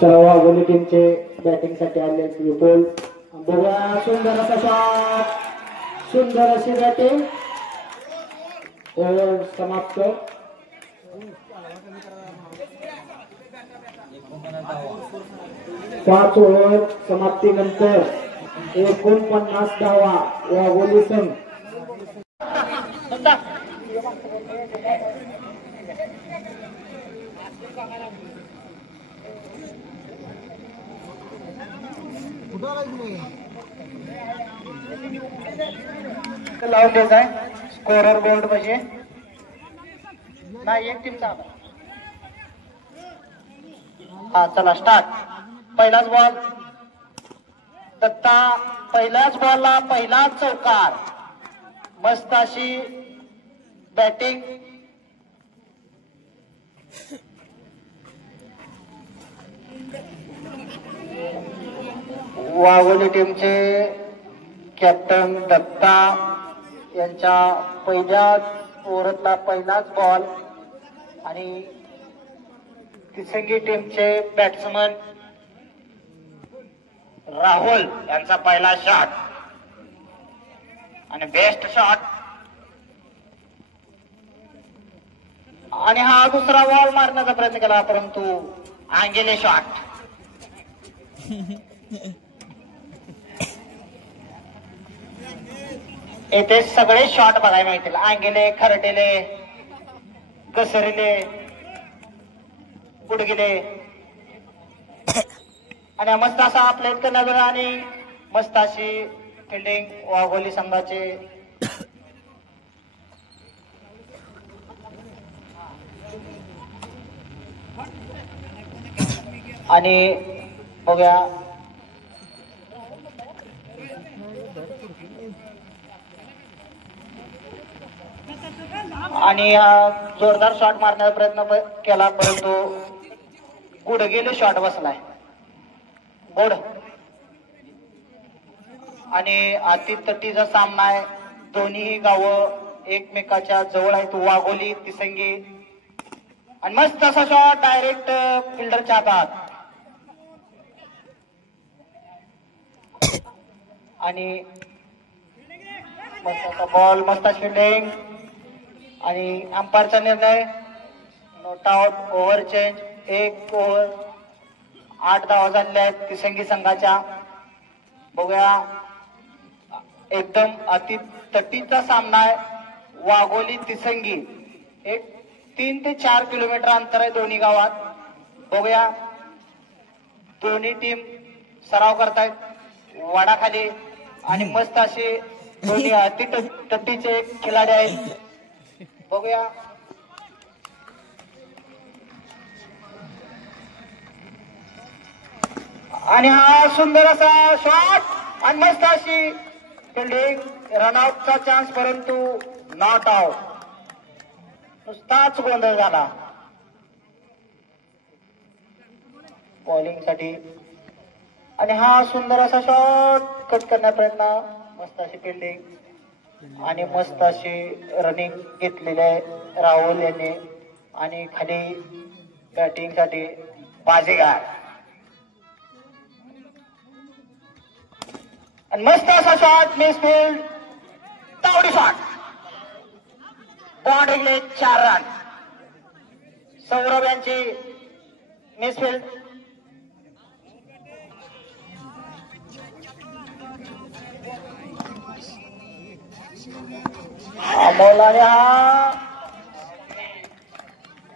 सर्व वाघोली टीमचे बॅटिंग साठी आले विपुल बघा सुंदर असा शॉट सुंदर अशी बॅटिंग ओव्हर समाप्त 5 ओव्हर समाप्तीनंतर 49 धावा वाघोली संघ लावून द्यायचा आहे स्कोरर बोर्ड पाहिजे नाही एक टीमचा हा चला स्टार्ट पहिलाच बॉल दत्ता पहिल्याच बॉलला पहिलाच चौकार मस्त अशी बॅटिंग वाघोली टीमचे कॅप्टन दत्ता यांच्या पहिल्याच ओव्हरला पहिलाच बॉल आणि तिसंगी टीमचे बॅट्समन राहुल यांचा पहिला शॉट आणि बेस्ट शॉट आणि हा दुसरा बॉल मारण्याचा प्रयत्न केला परंतु आंगेले शॉट येथे सगळे शॉट बघायला मिळतील आंगेले खरटेले घसरले गुडगिले आणि मस्त असा प्लेट करण्याचा आणि मस्त अशी फिल्डिंग वाघोली संघाचे आणि बघूया आणि जोरदार शॉट मारण्याचा प्रयत्न केला परंतु गुडगेले शॉट बसलाय गोड आणि अति तटीचा सामना आहे दोन्ही गावं एकमेकाच्या जवळ आहेत वाघोली तिसंगी आणि मस्त असा शॉट डायरेक्ट फिल्डरच्या हातात आणि मस्त असा बॉल मस्त फिल्डिंग आणि अंपायरचा निर्णय not out over change 1 over 8 धावा झालेल्या आहेत तिसंगी संघाच्या बघूया एकदम अति तटीचा सामना आहे वाघोली तिसंगी एक 3 ते 4 किलोमीटर अंतर आहे दोन्ही गावात बघूया दोन्ही टीम सराव करतायत वाडाखाली आणि मस्त असे दोन्ही अति तटीचे खिलाडी आहेत बघूया आणि हा सुंदर असा शॉट आणि मस्त अशी फिल्डिंग रनआउटचा चान्स परंतु नॉट आउट नुसताच गोंधळ झाला बॉलिंग साठी आणि हा सुंदर असा शॉट कट करण्याचा प्रयत्न मस्त अशी फिल्डिंग आणि मस्त अशी रनिंग घेतलेली आहे राहुल यांनी आणि खाली बॅटिंग साठी बाजीगार आणि मस्त असा शॉट मिस फील्ड तावडी शॉट बाउंड्रीले 4 रन सौरभ यांची मिस फील्ड अमोलाने हा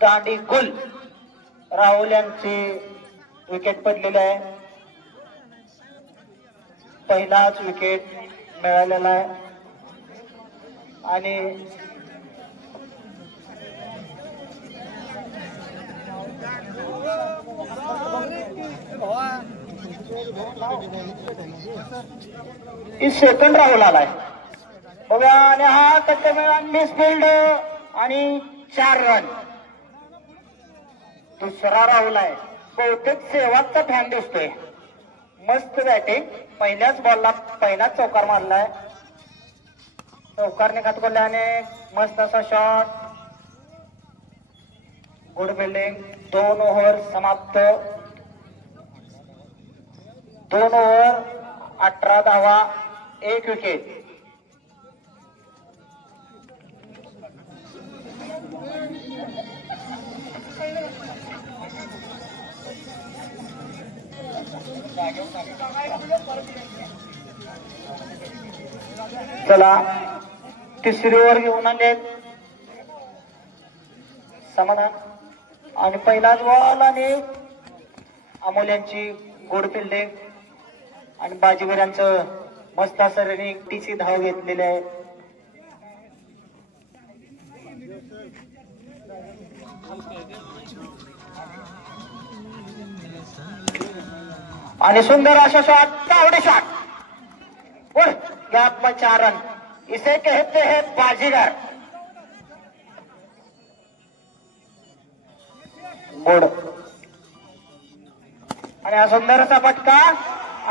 दांडी गुल राहुल यांची विकेट पडलेली आहे पहिलाच विकेट मिळालेला आहे आणि सेकंड राहुल आलाय बघा आणि हा कट्टे मिस फील्ड आणि 4 रन दुसरा राहुल आहे बहुतेक सेवागचा फॅन दिसतोय मस्त बॅटिंग पहिल्याच बॉलला पहिलाच चौकार मारलाय चौकारने खातकोल्याने मस्त असा शॉट. Good fielding. 2 ओव्हर समाप्त. 2 ओव्हर 18 धावा 1 विकेट. चला तिसरी ओव्हर घेऊन आले समाधान आणि पहिलाच बॉल आणि अमोल यांची गुड फिल्डिंग आणि बाजीगर यांचं मस्त असं रनिंग. टीची धाव घेतलेली आहे. आणि सुंदर अशा शॉट. तावडी शॉट. गैप में 4 रन. इसे कहते हैं बाजीगर. गुड. आणि हा सुंदर असा फटका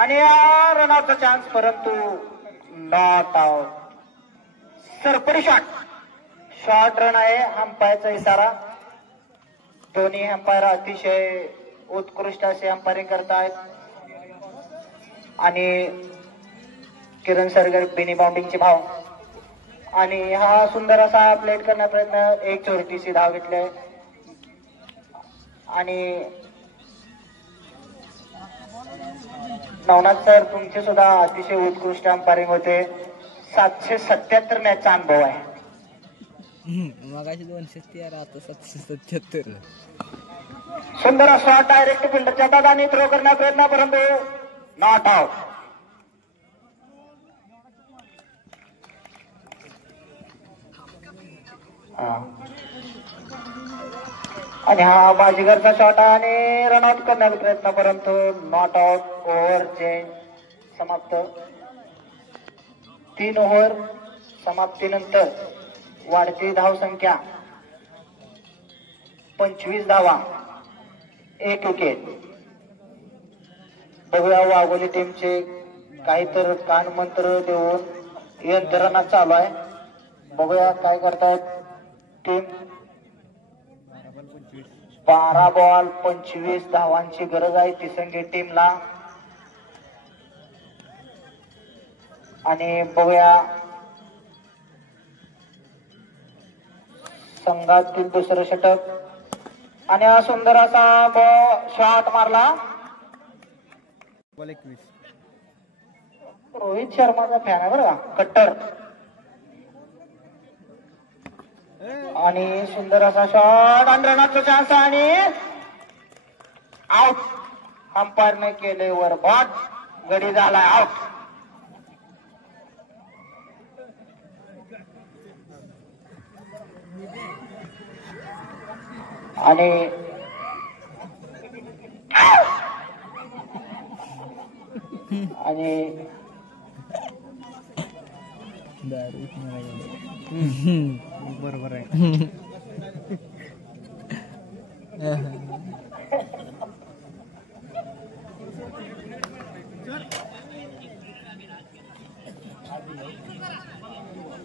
आणि रनआउटचा चान्स परंतु नॉट आउट. सरपडी शॉट. शॉर्ट रन आहे. अंपायरचा इशारा. दोन्ही अंपायर अतिशय उत्कृष्ट असे अंपायरिंग करतायत आणि किरण सरगर बिनी बाउंडिंगचे भाव आणि हा सुंदर असा प्लेट करण्याचा प्रयत्न. एक चोरटीची धाव घेतले आणि नवनाथ सर तुमचे सुद्धा अतिशय उत्कृष्ट अंपायरिंग होते. 777 मॅचचा अनुभव आहे. मगाशी 213 आता 777. सुंदर असा डायरेक्ट फिल्डरच्या हातात थ्रो करण्याचा प्रयत्न परंतु नॉट आउट. आणि हा बाजीगरचा शॉट आणि रनआउट करण्याचा प्रयत्न परंतु नॉट आउट. ओव्हर चेंज समाप्त. 3 ओव्हर समाप्तीनंतर वाढती धावसंख्या 25 धावा 1 विकेट. बघूया वाघोली टीमचे काहीतरी कानमंत्र देऊन यंत्रणा चालू आहे. बघूया काय करतायत टीम. 12 बॉल 25 धावांची गरज आहे तिसंगी टीमला. आणि बघूया संघातील दुसरं षटक आणि हा सुंदर असा शॉट मारला. बॉल 21. रोहित शर्माचा फॅन आहे बरं का. कट्टर. आणि सुंदर असा शॉट आणि रनआउटचा चान्स आणि आउट. अंपायरने केले वर बॉट. गडी झालाय आउट. आणि बरोबर आहे.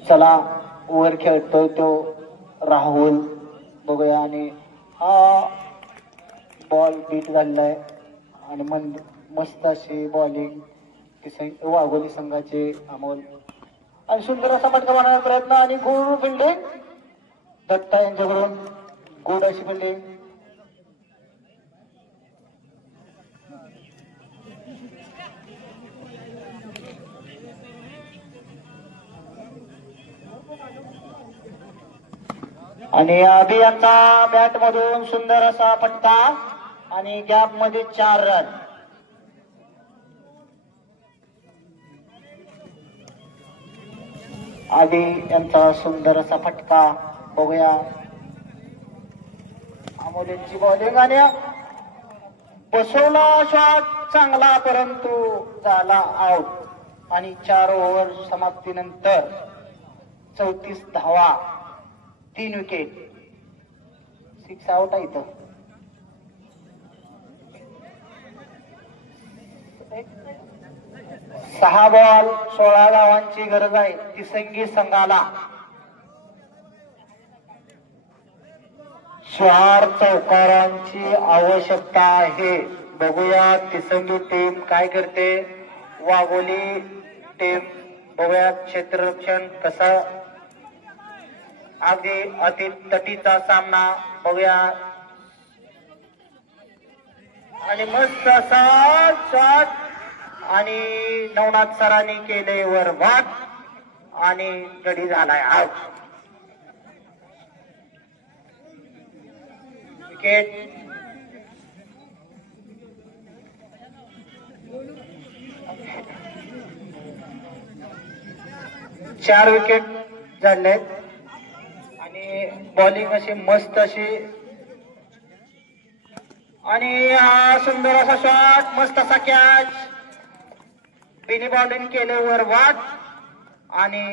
चला ओव्हर खेळतोय तो राहुल. बघूया आणि हा बॉल बीट झालेला आहे आणि मस्त अशी बॉलिंग वाघोली संघाचे अमोल आणि सुंदर असा फटका मारण्याचा प्रयत्न आणि गुड फिल्डिंग दत्ता यांच्याकडून. गुड अशी फिल्डिंग. आणि अभियांचा बॅट मधून सुंदर असा फटका आणि गॅप मध्ये 4 रन. आधी यांचा सुंदर असा फटका. बघूया अमोलींची बॉलिंग आणि बसवला शॉट चांगला परंतु झाला आउट. आणि 4 ओव्हर समाप्तीनंतर 34 धावा 3 विकेट. 6 आउट आहे इथं. 6 बॉल 16 धावांची गरज आहे तिसंगी संघाला. 4 चौकारांची आवश्यकता आहे. बघूया तिसंगी टीम काय करते. वाघोली टीम बघूया क्षेत्ररक्षण कसं. अगदी अति तटीचा सामना बघूया. आणि मस्त असा शॉट आणि नवनाथ सरांनी केले वर वाट आणि गडी झालाय आउट. विकेट. चार विकेट झालेत आणि बॉलिंग अशी मस्त अशी. आणि हा सुंदर असा शॉट मस्त असा कॅच. बिनी बॉलिंग केले वर वाट आणि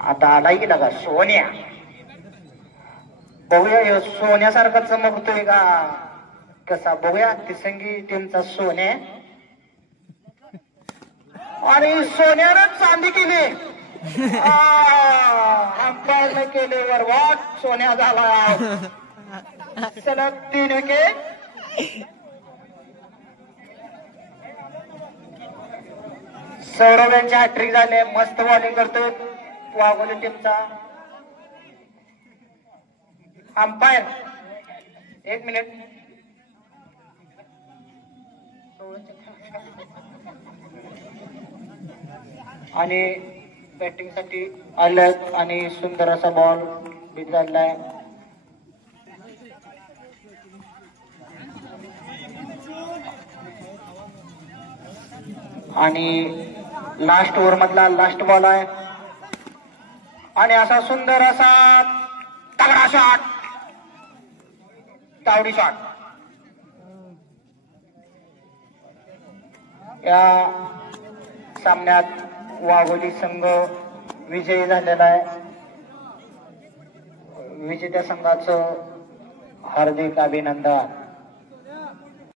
आता आलाय की लगा सोन्या. बघूया सोन्यासारखा चमकतोय का कसा. बघूया तिसंगी टीमचा सोन्या. आणि सोन्यानं चांदी केली. अंपायरने केले वर वाट. सोन्या झाला सलग 3 विकेट. सौरभ यांचे हॅट्रिक झाले. मस्त बॉलिंग करतोय वाघोली टीमचा अंपायर. 1 मिनिट. आणि बॅटिंग साठी आल्यात आणि सुंदर असा बॉल बीट झालाय. आणि लास्ट ओव्हर मधला लास्ट बॉल आहे. आणि असा सुंदर असा तगडा शॉट. तावडी शॉट. या सामन्यात वाघोली संघ विजयी झालेला आहे. विजेत्या संघाचं हार्दिक अभिनंदन.